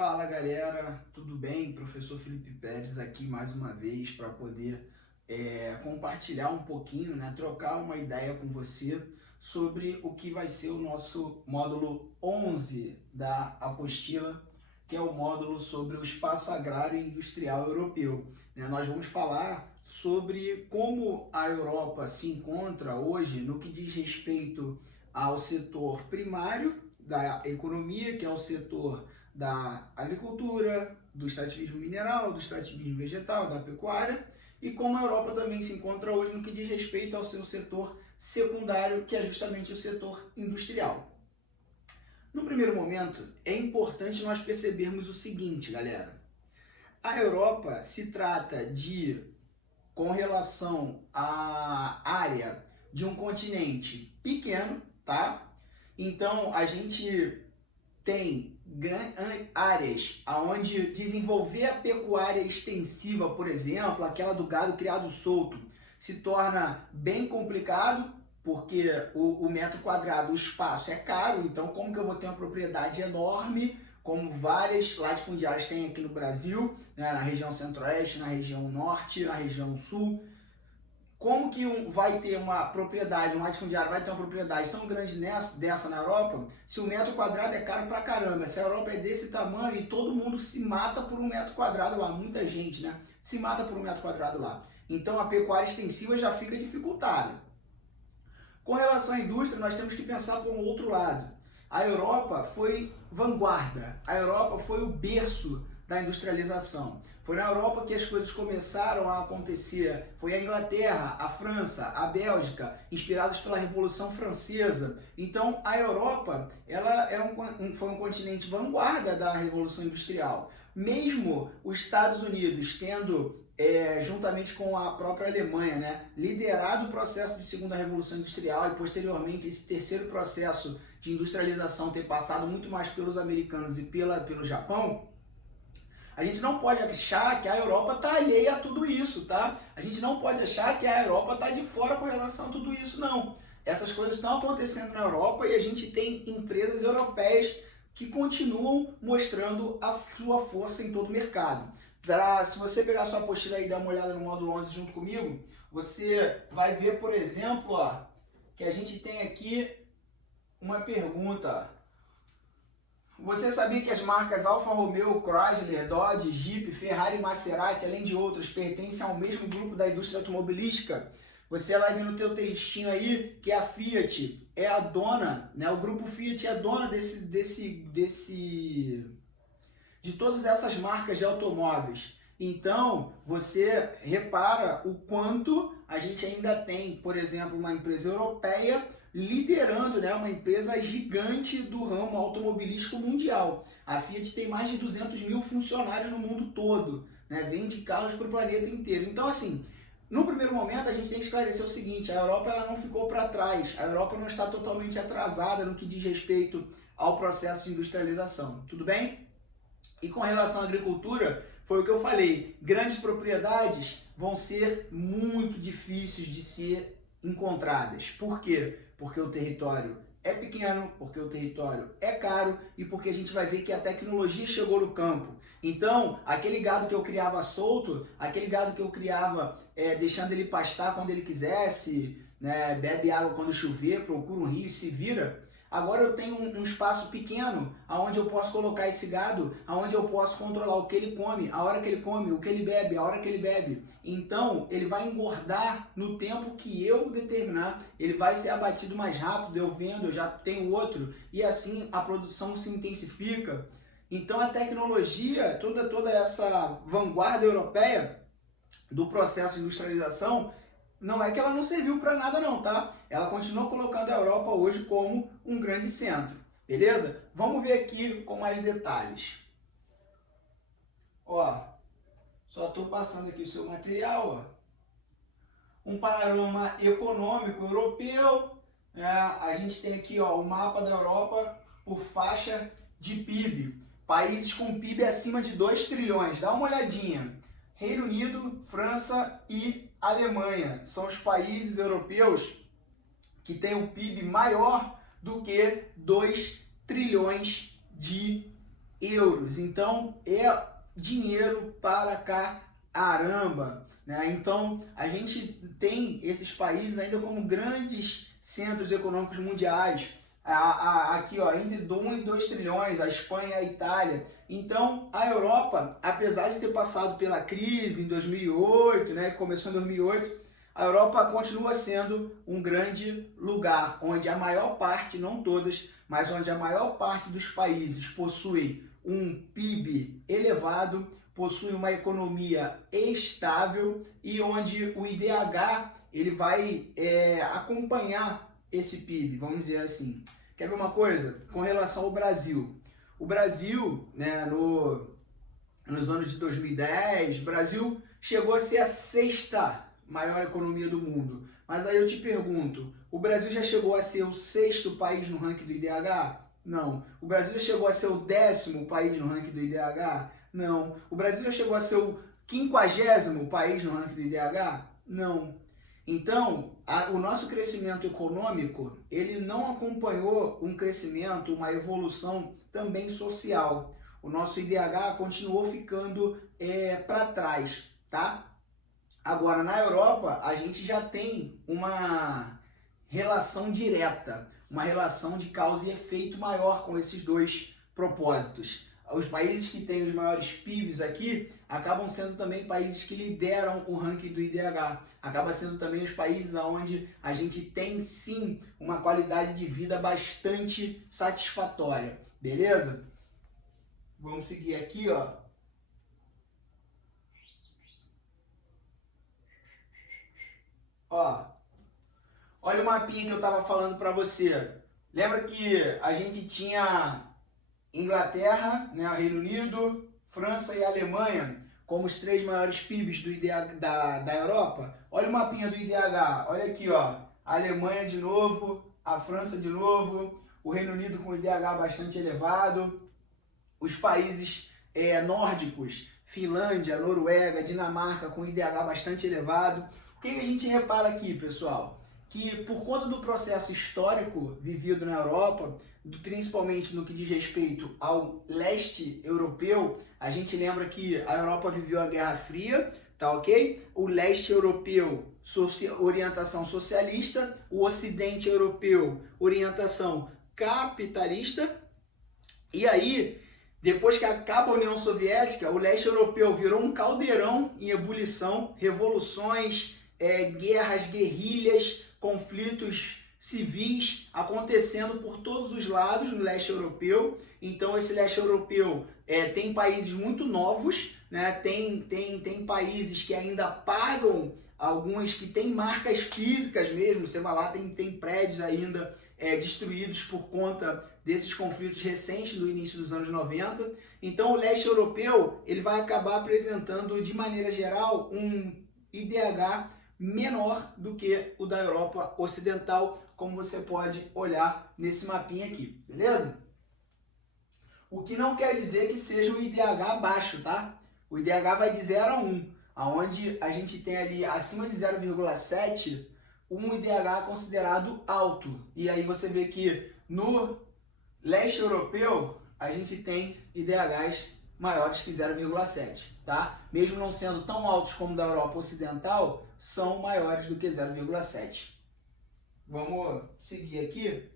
Fala galera, tudo bem? Professor Felipe Pérez aqui mais uma vez para poder compartilhar um pouquinho, né, trocar uma ideia com você sobre o que vai ser o nosso módulo 11 da apostila, que é o módulo sobre o espaço agrário e industrial europeu. Nós vamos falar sobre como a Europa se encontra hoje no que diz respeito ao setor primário da economia, que é o setor da agricultura, do extrativismo mineral, do extrativismo vegetal, da pecuária, e como a Europa também se encontra hoje no que diz respeito ao seu setor secundário, que é justamente o setor industrial. No primeiro momento, é importante nós percebermos o seguinte, galera. A Europa se trata de, com relação à área de um continente pequeno, tá? Então, a gente tem áreas onde desenvolver a pecuária extensiva, por exemplo, aquela do gado criado solto, se torna bem complicado, porque o metro quadrado, o espaço é caro, então como que eu vou ter uma propriedade enorme, como várias latifundiárias têm aqui no Brasil, né, na região centro-oeste, na região norte, na região sul. Como que vai ter uma propriedade, um latifundiário vai ter uma propriedade tão grande dessa na Europa, se o metro quadrado é caro pra caramba? Se a Europa é desse tamanho e todo mundo se mata por um metro quadrado lá, muita gente, né, se mata por um metro quadrado lá. Então a pecuária extensiva já fica dificultada. Com relação à indústria, nós temos que pensar por um outro lado. A Europa foi vanguarda, a Europa foi o berço da industrialização. Foi na Europa que as coisas começaram a acontecer. Foi a Inglaterra, a França, a Bélgica, inspiradas pela Revolução Francesa. Então, a Europa ela foi um continente vanguarda da Revolução Industrial. Mesmo os Estados Unidos tendo, juntamente com a própria Alemanha, né, liderado o processo de segunda Revolução Industrial e, posteriormente, esse terceiro processo de industrialização ter passado muito mais pelos americanos e pelo Japão, a gente não pode achar que a Europa está alheia a tudo isso, tá? A gente não pode achar que a Europa está de fora com relação a tudo isso, não. Essas coisas estão acontecendo na Europa e a gente tem empresas europeias que continuam mostrando a sua força em todo o mercado. Se você pegar a sua apostila e dar uma olhada no módulo 11 junto comigo, você vai ver, por exemplo, ó, que a gente tem aqui uma pergunta. Você sabia que as marcas Alfa Romeo, Chrysler, Dodge, Jeep, Ferrari e Maserati, além de outras, pertencem ao mesmo grupo da indústria automobilística? Você vai ver no teu textinho aí que a Fiat é a dona, né? O grupo Fiat é a dona de todas essas marcas de automóveis. Então, você repara o quanto a gente ainda tem, por exemplo, uma empresa europeia liderando, né, uma empresa gigante do ramo automobilístico mundial. A Fiat tem mais de 200 mil funcionários no mundo todo, né, vende carros para o planeta inteiro. Então, assim, no primeiro momento a gente tem que esclarecer o seguinte: a Europa ela não ficou para trás, a Europa não está totalmente atrasada no que diz respeito ao processo de industrialização, tudo bem? E com relação à agricultura, foi o que eu falei, grandes propriedades vão ser muito difíceis de ser encontradas. Por quê? Porque o território é pequeno, porque o território é caro e porque a gente vai ver que a tecnologia chegou no campo. Então, aquele gado que eu criava solto, aquele gado que eu criava deixando ele pastar quando ele quisesse, né, bebe água quando chover, procura um rio e se vira. Agora eu tenho um espaço pequeno onde eu posso colocar esse gado, onde eu posso controlar o que ele come, a hora que ele come, o que ele bebe, a hora que ele bebe. Então, ele vai engordar no tempo que eu determinar, ele vai ser abatido mais rápido, eu vendo, eu já tenho outro, e assim a produção se intensifica. Então, a tecnologia, toda essa vanguarda europeia do processo de industrialização, não é que ela não serviu para nada não, tá? Ela continua colocando a Europa hoje como um grande centro, beleza? Vamos ver aqui com mais detalhes. Ó, só estou passando aqui o seu material, ó. Um panorama econômico europeu, a gente tem aqui, ó, o mapa da Europa por faixa de PIB. Países com PIB acima de 2 trilhões, dá uma olhadinha. Reino Unido, França e Alemanha são os países europeus que têm um PIB maior do que 2 trilhões de euros. Então é dinheiro para caramba, né? Então a gente tem esses países ainda como grandes centros econômicos mundiais. Aqui, ó, entre 1 e 2 trilhões, a Espanha e a Itália. Então, a Europa, apesar de ter passado pela crise em 2008, né, que começou em 2008, a Europa continua sendo um grande lugar, onde a maior parte, não todas, mas onde a maior parte dos países possui um PIB elevado, possui uma economia estável e onde o IDH ele vai acompanhar esse PIB, vamos dizer assim. Quer ver uma coisa? Com relação ao Brasil. O Brasil, né, nos anos de 2010, o Brasil chegou a ser a 6ª maior economia do mundo. Mas aí eu te pergunto, o Brasil já chegou a ser o 6º país no ranking do IDH? Não. O Brasil já chegou a ser o 10º país no ranking do IDH? Não. O Brasil já chegou a ser o 50º país no ranking do IDH? Não. Então, o nosso crescimento econômico, ele não acompanhou um crescimento, uma evolução também social. O nosso IDH continuou ficando para trás, tá? Agora, na Europa, a gente já tem uma relação direta, uma relação de causa e efeito maior com esses dois propósitos. Os países que têm os maiores PIBs aqui acabam sendo também países que lideram o ranking do IDH. Acaba sendo também os países onde a gente tem, sim, uma qualidade de vida bastante satisfatória. Beleza? Vamos seguir aqui, ó. Ó, olha o mapinha que eu estava falando para você. Lembra que a gente tinha Inglaterra, né, Reino Unido, França e Alemanha como os 3 maiores PIBs do IDH, da Europa? Olha o mapinha do IDH. Olha aqui, ó. A Alemanha de novo, a França de novo, o Reino Unido com IDH bastante elevado, os países nórdicos, Finlândia, Noruega, Dinamarca com IDH bastante elevado. O que a gente repara aqui, pessoal? Que por conta do processo histórico vivido na Europa, principalmente no que diz respeito ao leste europeu, a gente lembra que a Europa viveu a Guerra Fria, tá ok? O leste europeu, orientação socialista, o ocidente europeu, orientação capitalista, e aí, depois que acaba a União Soviética, o leste europeu virou um caldeirão em ebulição, revoluções, guerras, guerrilhas, conflitos civis acontecendo por todos os lados no leste europeu. Então esse leste europeu tem países muito novos, né? Tem países que ainda pagam, alguns que têm marcas físicas mesmo, você vai lá, tem prédios ainda destruídos por conta desses conflitos recentes do início dos anos 90. Então o leste europeu ele vai acabar apresentando de maneira geral um IDH menor do que o da Europa Ocidental, como você pode olhar nesse mapinha aqui, beleza? O que não quer dizer que seja um IDH baixo, tá? O IDH vai de 0 a 1, onde a gente tem ali acima de 0,7 um IDH considerado alto. E aí você vê que no leste europeu a gente tem IDHs maiores que 0,7, tá? Mesmo não sendo tão altos como da Europa Ocidental, são maiores do que 0,7. Vamos seguir aqui.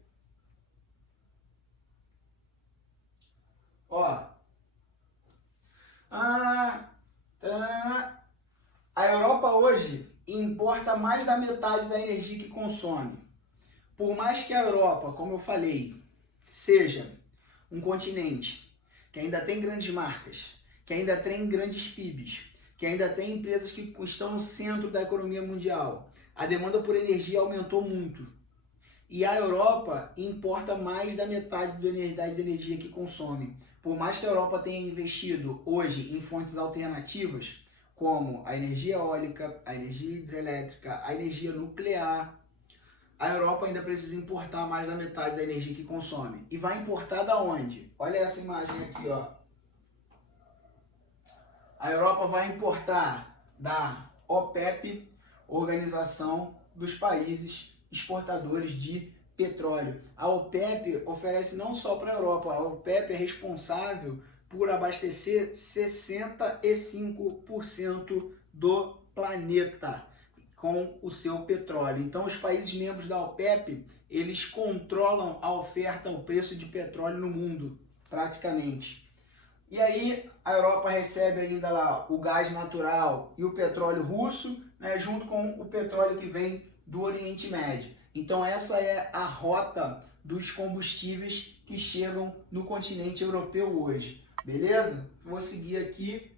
Ó. A Europa hoje importa mais da metade da energia que consome. Por mais que a Europa, como eu falei, seja um continente que ainda tem grandes marcas, que ainda tem grandes PIBs, que ainda tem empresas que estão no centro da economia mundial, a demanda por energia aumentou muito. E a Europa importa mais da metade das energias que consome. Por mais que a Europa tenha investido hoje em fontes alternativas, como a energia eólica, a energia hidrelétrica, a energia nuclear, a Europa ainda precisa importar mais da metade da energia que consome. E vai importar da onde? Olha essa imagem aqui, ó. A Europa vai importar da OPEP, Organização dos Países Exportadores de Petróleo. A OPEP oferece não só para a Europa, a OPEP é responsável por abastecer 65% do planeta com o seu petróleo. Então, os países membros da OPEP, eles controlam a oferta, o preço de petróleo no mundo, praticamente. E aí, a Europa recebe ainda lá o gás natural e o petróleo russo, né, junto com o petróleo que vem do Oriente Médio. Então, essa é a rota dos combustíveis que chegam no continente europeu hoje. Beleza? Vou seguir aqui.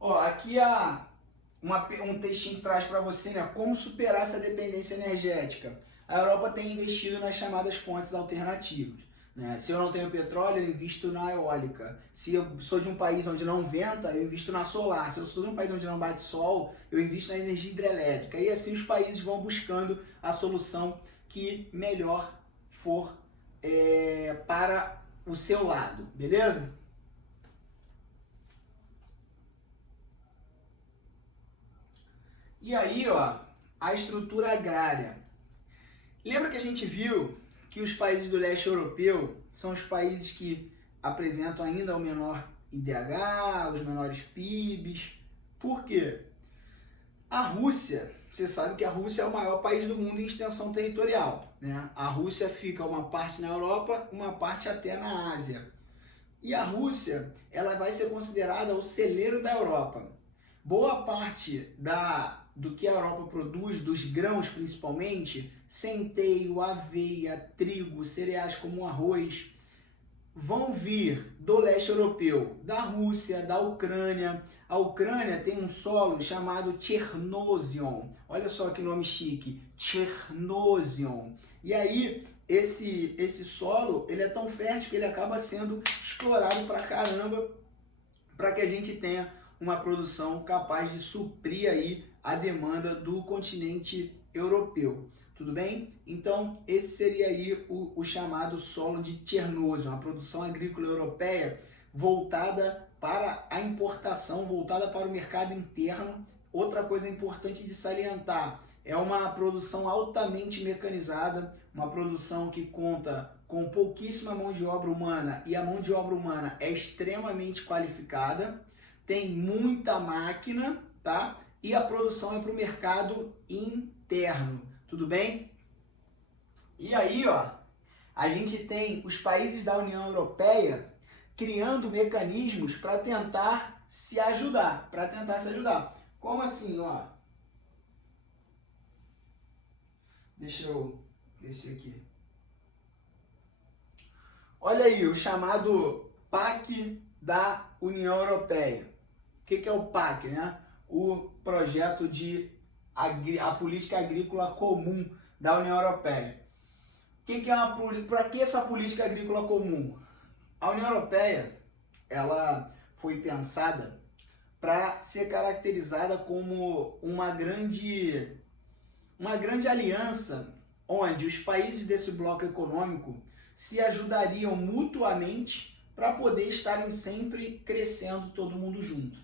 Ó, aqui um textinho que traz para você, né, como superar essa dependência energética. A Europa tem investido nas chamadas fontes alternativas, né? Se eu não tenho petróleo, eu invisto na eólica. Se eu sou de um país onde não venta, eu invisto na solar. Se eu sou de um país onde não bate sol, eu invisto na energia hidrelétrica. E assim os países vão buscando a solução que melhor for para o seu lado, beleza? E aí, ó, a estrutura agrária. Lembra que a gente viu que os países do leste europeu são os países que apresentam ainda o menor IDH, os menores PIBs. Por quê? A Rússia, você sabe que a Rússia é o maior país do mundo em extensão territorial, né? A Rússia fica uma parte na Europa, uma parte até na Ásia. E a Rússia, ela vai ser considerada o celeiro da Europa. Boa parte do que a Europa produz, dos grãos principalmente, centeio, aveia, trigo, cereais como arroz, vão vir do leste europeu, da Rússia, da Ucrânia. A Ucrânia tem um solo chamado Chernozem. Olha só que nome chique, Chernozem. E aí, esse solo, ele é tão fértil que ele acaba sendo explorado pra caramba, para que a gente tenha uma produção capaz de suprir aí a demanda do continente europeu. Tudo bem? Então, esse seria aí o chamado solo de Chernozem, uma produção agrícola europeia voltada para a importação, voltada para o mercado interno. Outra coisa importante de salientar, é uma produção altamente mecanizada, uma produção que conta com pouquíssima mão de obra humana, e a mão de obra humana é extremamente qualificada, tem muita máquina, tá? E a produção é para o mercado interno. Tudo bem? E aí, ó, a gente tem os países da União Europeia criando mecanismos para tentar se ajudar, Como assim, ó? Deixa eu descer aqui. Olha aí, o chamado PAC da União Europeia. O que é o PAC, né? O projeto a política agrícola comum da União Europeia. Para que essa política agrícola comum? A União Europeia, ela foi pensada para ser caracterizada como uma grande aliança onde os países desse bloco econômico se ajudariam mutuamente para poder estarem sempre crescendo todo mundo junto.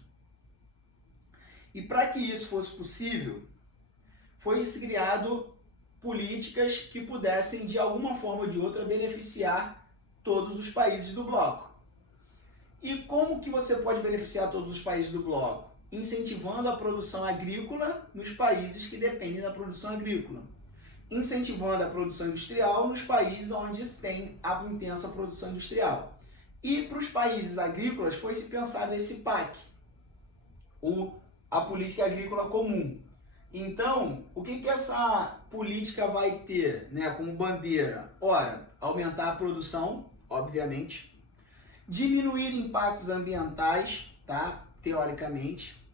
E para que isso fosse possível, foi criado políticas que pudessem, de alguma forma ou de outra, beneficiar todos os países do bloco. E como que você pode beneficiar todos os países do bloco? Incentivando a produção agrícola nos países que dependem da produção agrícola. Incentivando a produção industrial nos países onde se tem a intensa produção industrial. E para os países agrícolas foi-se pensado esse PAC, a política agrícola comum. Então, o que essa política vai ter, né, como bandeira? Ora, aumentar a produção, obviamente, diminuir impactos ambientais, tá? Teoricamente,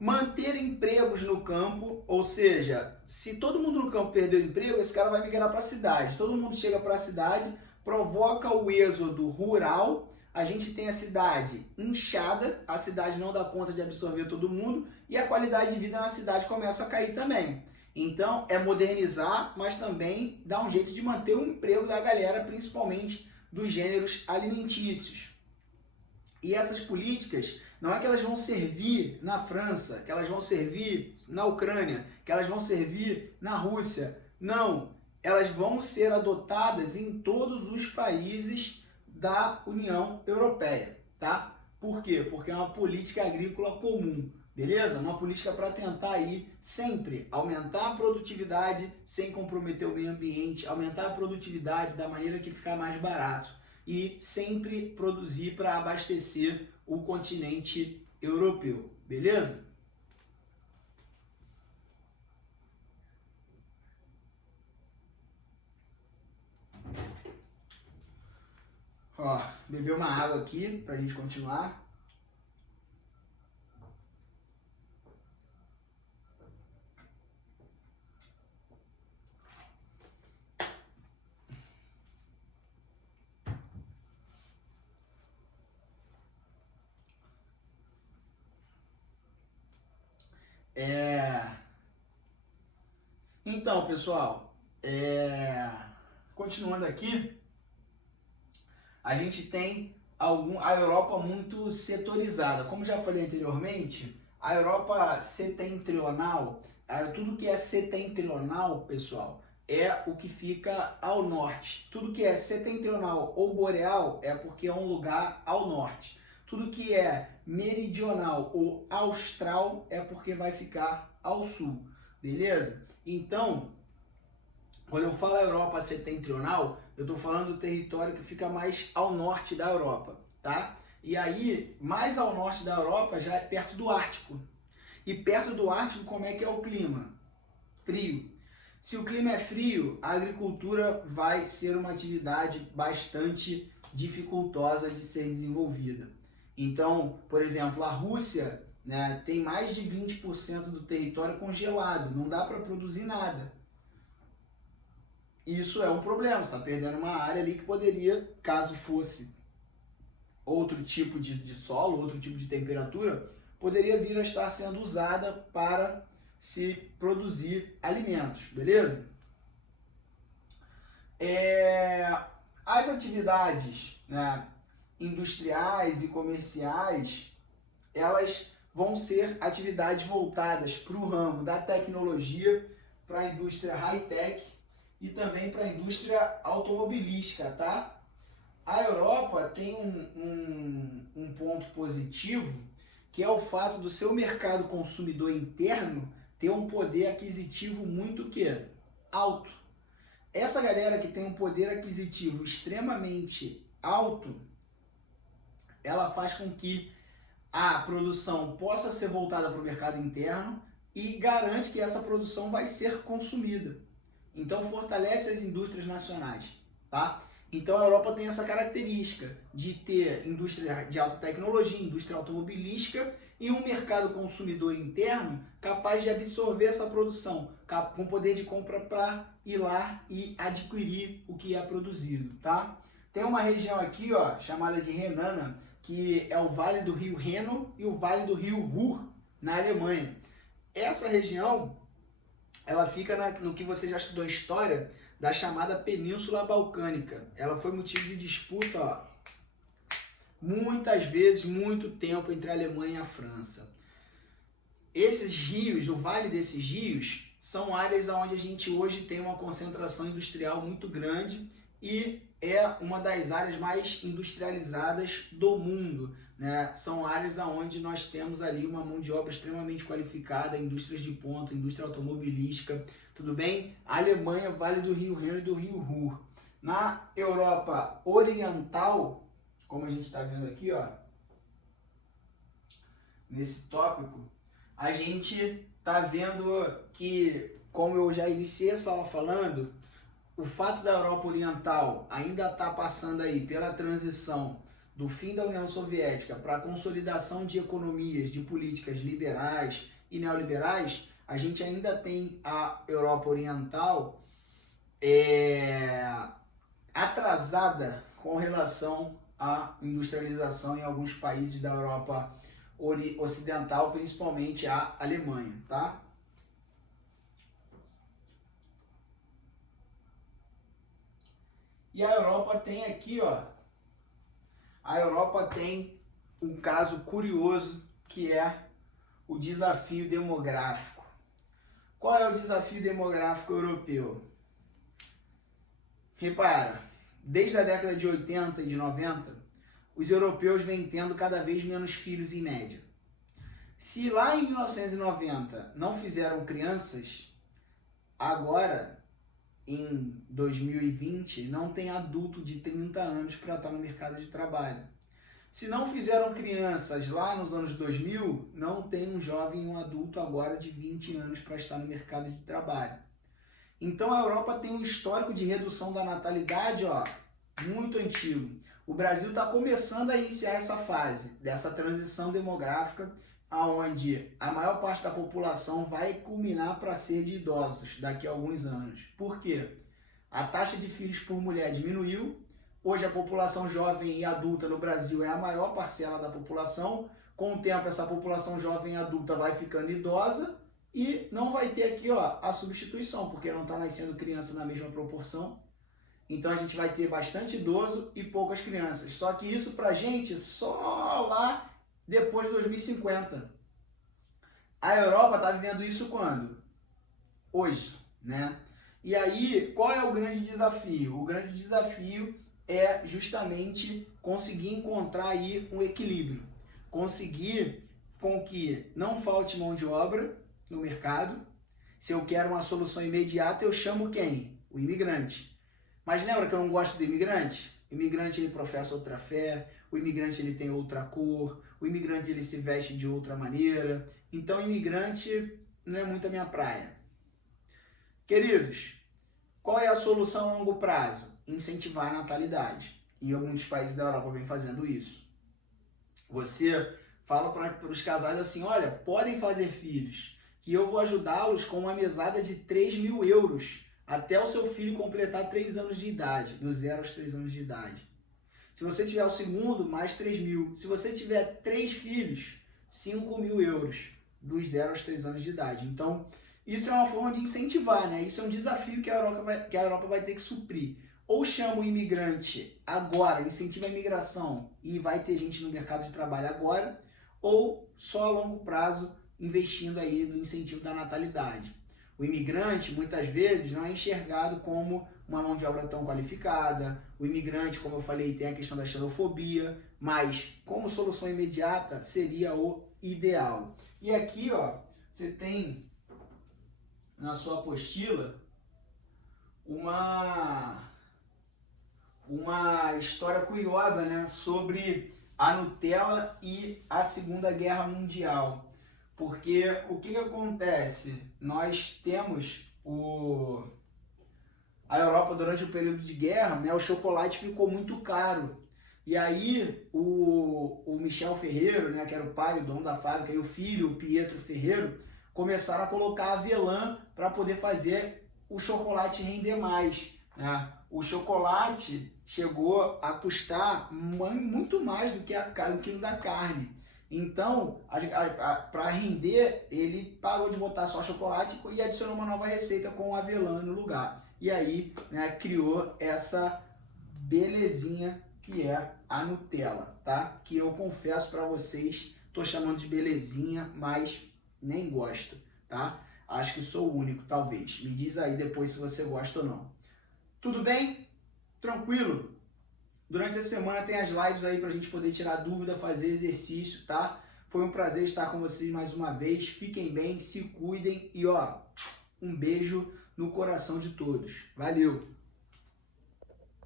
manter empregos no campo, ou seja, se todo mundo no campo perdeu o emprego, esse cara vai migrar para a cidade. Todo mundo chega para a cidade, provoca o êxodo rural, a gente tem a cidade inchada, a cidade não dá conta de absorver todo mundo e a qualidade de vida na cidade começa a cair também. Então, é modernizar, mas também dar um jeito de manter o emprego da galera, principalmente dos gêneros alimentícios. E essas políticas, não é que elas vão servir na França, que elas vão servir na Ucrânia, que elas vão servir na Rússia. Não, elas vão ser adotadas em todos os países da União Europeia, tá? Por quê? Porque é uma política agrícola comum, beleza? Uma política para tentar aí sempre aumentar a produtividade sem comprometer o meio ambiente, aumentar a produtividade da maneira que ficar mais barato e sempre produzir para abastecer o continente europeu, beleza? Ó, beber uma água aqui pra gente continuar. Então, pessoal, continuando aqui, a gente tem a Europa muito setorizada. Como já falei anteriormente, a Europa setentrional, tudo que é setentrional, pessoal, é o que fica ao norte. Tudo que é setentrional ou boreal é porque é um lugar ao norte. Tudo que é meridional ou austral é porque vai ficar ao sul, beleza? Então, quando eu falo Europa setentrional, eu estou falando do território que fica mais ao norte da Europa, tá? E aí, mais ao norte da Europa já é perto do Ártico. E perto do Ártico, como é que é o clima? Frio. Se o clima é frio, a agricultura vai ser uma atividade bastante dificultosa de ser desenvolvida. Então, por exemplo, a Rússia, né, tem mais de 20% do território congelado, não dá para produzir nada. Isso é um problema, você está perdendo uma área ali que poderia, caso fosse outro tipo de solo, outro tipo de temperatura, poderia vir a estar sendo usada para se produzir alimentos, beleza? As atividades, né, industriais e comerciais, elas vão ser atividades voltadas para o ramo da tecnologia, para a indústria high-tech e também para a indústria automobilística, tá? A Europa tem um ponto positivo, que é o fato do seu mercado consumidor interno ter um poder aquisitivo muito alto. Essa galera que tem um poder aquisitivo extremamente alto, ela faz com que a produção possa ser voltada para o mercado interno e garante que essa produção vai ser consumida. Então fortalece as indústrias nacionais, tá? Então a Europa tem essa característica de ter indústria de alta tecnologia, indústria automobilística e um mercado consumidor interno capaz de absorver essa produção, com poder de compra para ir lá e adquirir o que é produzido, tá? Tem uma região aqui, ó, chamada de Renana, que é o Vale do Rio Reno e o Vale do Rio Ruhr, na Alemanha. Essa região, ela fica no que você já estudou em história, da chamada Península Balcânica. Ela foi motivo de disputa, ó, muitas vezes, muito tempo entre a Alemanha e a França. Esses rios, o vale desses rios, são áreas onde a gente hoje tem uma concentração industrial muito grande e é uma das áreas mais industrializadas do mundo, né? São áreas onde nós temos ali uma mão de obra extremamente qualificada, indústrias de ponta, indústria automobilística, tudo bem? Alemanha, Vale do Rio Reno e do Rio Ruhr. Na Europa Oriental, como a gente está vendo aqui, ó, nesse tópico, a gente está vendo que, como eu já iniciei essa aula falando, o fato da Europa Oriental ainda estar passando aí pela transição do fim da União Soviética para a consolidação de economias, de políticas liberais e neoliberais, a gente ainda tem a Europa Oriental atrasada com relação à industrialização em alguns países da Europa Ocidental, principalmente a Alemanha, tá? E a Europa tem aqui, ó, a Europa tem um caso curioso que é o desafio demográfico. Qual é o desafio demográfico europeu? Repara, desde a década de 80 e de 90, os europeus vêm tendo cada vez menos filhos em média. Se lá em 1990 não fizeram crianças, agora, em 2020, não tem adulto de 30 anos para estar no mercado de trabalho. Se não fizeram crianças lá nos anos 2000, não tem um jovem e um adulto agora de 20 anos para estar no mercado de trabalho. Então a Europa tem um histórico de redução da natalidade, muito antigo. O Brasil está começando a iniciar essa fase dessa transição demográfica, aonde a maior parte da população vai culminar para ser de idosos daqui a alguns anos. Por quê? A taxa de filhos por mulher diminuiu. Hoje a população jovem e adulta no Brasil é a maior parcela da população. Com o tempo essa população jovem e adulta vai ficando idosa e não vai ter aqui a substituição, porque não está nascendo criança na mesma proporção. Então a gente vai ter bastante idoso e poucas crianças. Só que isso pra gente só lá depois de 2050. A Europa está vivendo isso quando? Hoje, né? E aí, qual é o grande desafio? O grande desafio é justamente conseguir encontrar aí um equilíbrio. Conseguir com que não falte mão de obra no mercado. Se eu quero uma solução imediata, eu chamo quem? O imigrante. Mas lembra que eu não gosto do imigrante? O imigrante ele professa outra fé, o imigrante ele tem outra cor, o imigrante ele se veste de outra maneira. Então, imigrante não é muito a minha praia. Queridos, qual é a solução a longo prazo? Incentivar a natalidade. E muitos países da Europa vêm fazendo isso. Você fala para os casais assim, olha, podem fazer filhos, que eu vou ajudá-los com uma mesada de 3.000 euros até o seu filho completar 3 anos de idade, dos 0 aos 3 anos de idade. Se você tiver o segundo, mais 3.000. Se você tiver 3 filhos, 5.000 euros, dos 0 aos 3 anos de idade. Então, isso é uma forma de incentivar, né? Isso é um desafio que a Europa vai ter que suprir. Ou chama o imigrante agora, incentiva a imigração e vai ter gente no mercado de trabalho agora, ou só a longo prazo, investindo aí no incentivo da natalidade. O imigrante, muitas vezes, não é enxergado como uma mão de obra tão qualificada. O imigrante, como eu falei, tem a questão da xenofobia, mas como solução imediata seria o ideal. E aqui, você tem na sua apostila uma história curiosa, né, sobre a Nutella e a Segunda Guerra Mundial. Porque o que acontece? Nós temos a Europa durante o período de guerra, né, o chocolate ficou muito caro. E aí o Michel Ferreiro, né, que era o pai, o dono da fábrica, e o filho, o Pietro Ferreiro, começaram a colocar avelã para poder fazer o chocolate render mais, né? O chocolate chegou a custar muito mais do que o quilo da carne. Então, para render, ele parou de botar só chocolate e adicionou uma nova receita com avelã no lugar. E aí, né, criou essa belezinha que é a Nutella, tá? Que eu confesso para vocês, tô chamando de belezinha, mas nem gosto, tá? Acho que sou o único, talvez. Me diz aí depois se você gosta ou não. Tudo bem? Tranquilo? Durante a semana tem as lives aí pra gente poder tirar dúvida, fazer exercício, tá? Foi um prazer estar com vocês mais uma vez. Fiquem bem, se cuidem e um beijo no coração de todos. Valeu!